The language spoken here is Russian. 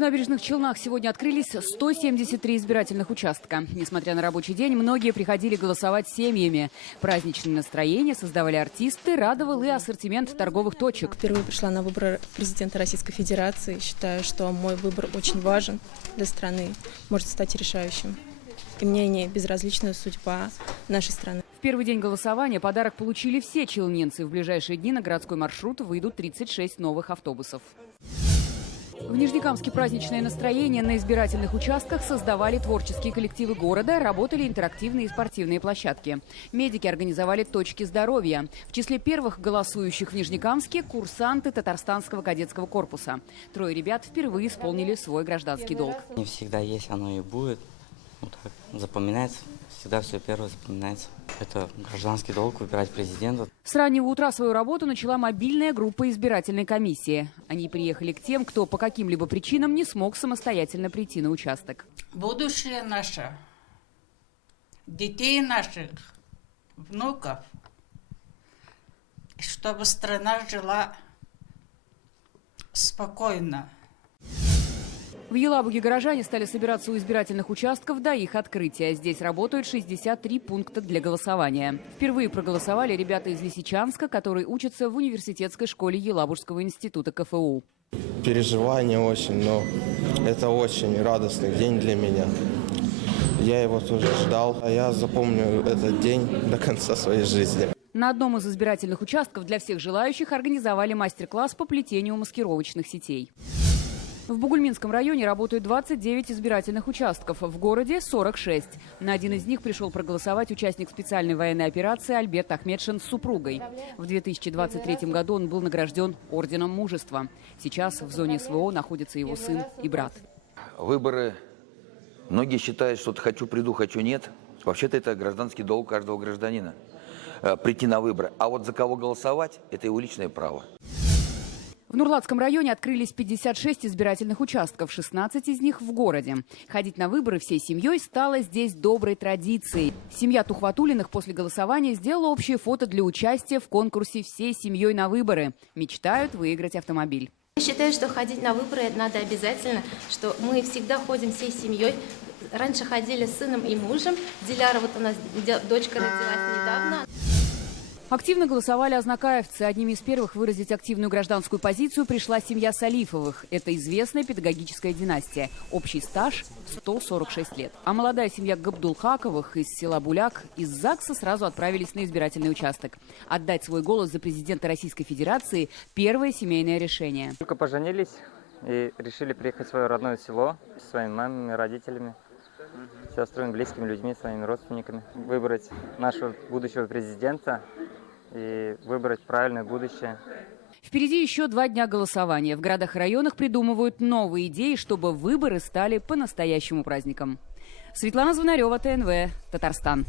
Набережных Челнах сегодня открылись 173 избирательных участка. Несмотря на рабочий день, многие приходили голосовать семьями. Праздничное настроение создавали артисты, радовал и ассортимент торговых точек. Впервые пришла на выборы президента Российской Федерации. Считаю, что мой выбор очень важен для страны, может стать решающим. И мне не безразлична судьба нашей страны. В первый день голосования подарок получили все челнинцы. В ближайшие дни на городской маршрут выйдут 36 новых автобусов. В Нижнекамске праздничное настроение. На избирательных участках создавали творческие коллективы города, работали интерактивные и спортивные площадки. Медики организовали точки здоровья. В числе первых голосующих в Нижнекамске курсанты Татарстанского кадетского корпуса. 3 ребят впервые исполнили свой гражданский долг. Не всегда есть, оно и будет. Вот так запоминается. Всегда все первое запоминается. Это гражданский долг — выбирать президента. С раннего утра свою работу начала мобильная группа избирательной комиссии. Они приехали к тем, кто по каким-либо причинам не смог самостоятельно прийти на участок. Будущее наше, детей наших, внуков, чтобы страна жила спокойно. В Елабуге горожане стали собираться у избирательных участков до их открытия. Здесь работают 63 пункта для голосования. Впервые проголосовали ребята из Лисичанска, которые учатся в университетской школе Елабужского института КФУ. Переживания очень, но это очень радостный день для меня. Я его тоже ждал, а я запомню этот день до конца своей жизни. На одном из избирательных участков для всех желающих организовали мастер-класс по плетению маскировочных сетей. В Бугульминском районе работают 29 избирательных участков, в городе 46. На один из них пришел проголосовать участник специальной военной операции Альберт Ахмедшин с супругой. В 2023 году он был награжден Орденом Мужества. Сейчас в зоне СВО находятся его сын и брат. Выборы. Многие считают, что хочу приду, хочу нет. Вообще-то это гражданский долг каждого гражданина. Прийти на выборы. А вот за кого голосовать – это его личное право. В Нурлатском районе открылись 56 избирательных участков, 16 из них в городе. Ходить на выборы всей семьей стало здесь доброй традицией. Семья Тухватулиных после голосования сделала общее фото для участия в конкурсе «Всей семьей на выборы». Мечтают выиграть автомобиль. Я считаю, что ходить на выборы надо обязательно, что мы всегда ходим всей семьей. Раньше ходили с сыном и мужем. Диляра, вот у нас дочка родилась недавно. Активно голосовали ознакаевцы. Одними из первых выразить активную гражданскую позицию пришла семья Салифовых. Это известная педагогическая династия. Общий стаж – 146 лет. А молодая семья Габдулхаковых из села Буляк из ЗАГСа сразу отправились на избирательный участок. Отдать свой голос за президента Российской Федерации – первое семейное решение. Только поженились и решили приехать в свое родное село со своими мамами, родителями, сестрами, близкими людьми, своими родственниками. Выбрать нашего будущего президента и выбрать правильное будущее. Впереди еще 2 дня голосования. В городах и районах придумывают новые идеи, чтобы выборы стали по-настоящему праздником. Светлана Звонарева, ТНВ, Татарстан.